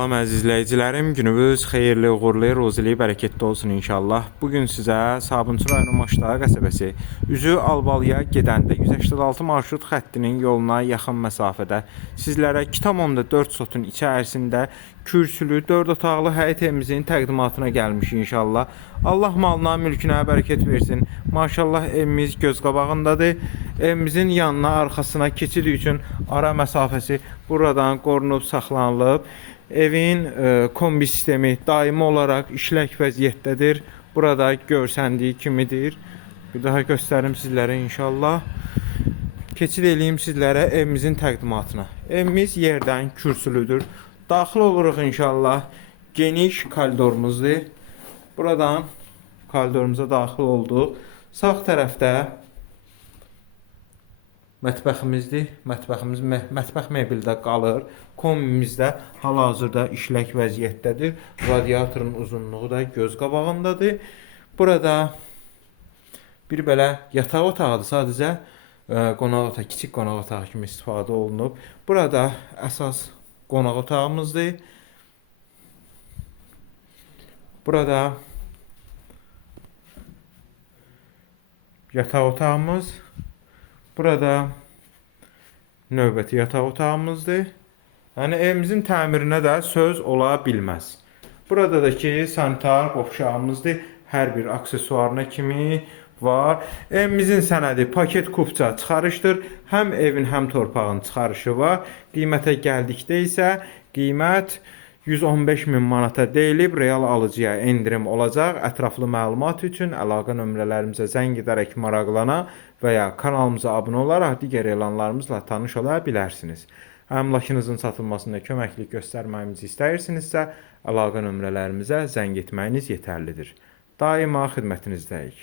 Salam əziz izləyicilərim, gününüz xeyirli, uğurlu, ruzili, bərəkətli olsun inşallah. Bugün sizə Sabunçu rayonu Maşdağa qəsəbəsi üzü Albalıya gedəndə 186 marşrut xəttinin yoluna yaxın məsafədə sizlərə 2,4 sotun içərisində kürsülü 4 otaqlı həyət evimizin təqdimatına gəlmiş inşallah. Allah malına, mülkünə bərəkət versin. Maşallah evimiz göz qabağındadır. Evimizin yanına, arxasına keçid üçün ara məsafəsi buradan qorunub saxlanılıb. Evin kombi sistemi daimi olaraq işlək vəziyyətdədir. Burada görsəndiyi kimidir. Bir daha göstərim sizlərə inşallah. Keçid eləyim sizlərə evimizin təqdimatına. Evimiz yerdən kürsülüdür. Daxil oluruq inşallah. Geniş koridorumuzdur. Buradan koridorumuza daxil olduq. Sağ tərəfdə mətbəximizdir. Mətbəx mebeldə qalır. Kombimiz də hal-hazırda işlək vəziyyətdədir. Radiatorun uzunluğu da göz qabağındadır. Burada bir belə yataq otağıdır. Sadəcə qonaq otağı, kiçik qonaq otağı kimi istifadə olunub. Burada əsas qonaq otağımızdır. Burada yataq otağımız. Burada növbəti yataq otağımızdır. Yəni evimizin təmirinə də söz ola bilməz. Burada da ki sanitar qovşağımızdır. Hər bir aksesuarına kimi var. Evimizin sənədi paket kupça çıxarışdır. Həm evin, həm torpağın çıxarışı var. Qiymətə gəldikdə isə qiymət 115.000 manata deyilib, real alıcıya endirim olacaq. Ətraflı məlumat üçün əlaqə nömrələrimizə zəng edərək maraqlana və ya kanalımıza abunə olaraq digər elanlarımızla tanış ola bilərsiniz. Əmlakınızın satılmasında köməklik göstərməyimizi istəyirsinizsə, əlaqə nömrələrimizə zəng etməyiniz yetərlidir. Daima xidmətinizdəyik.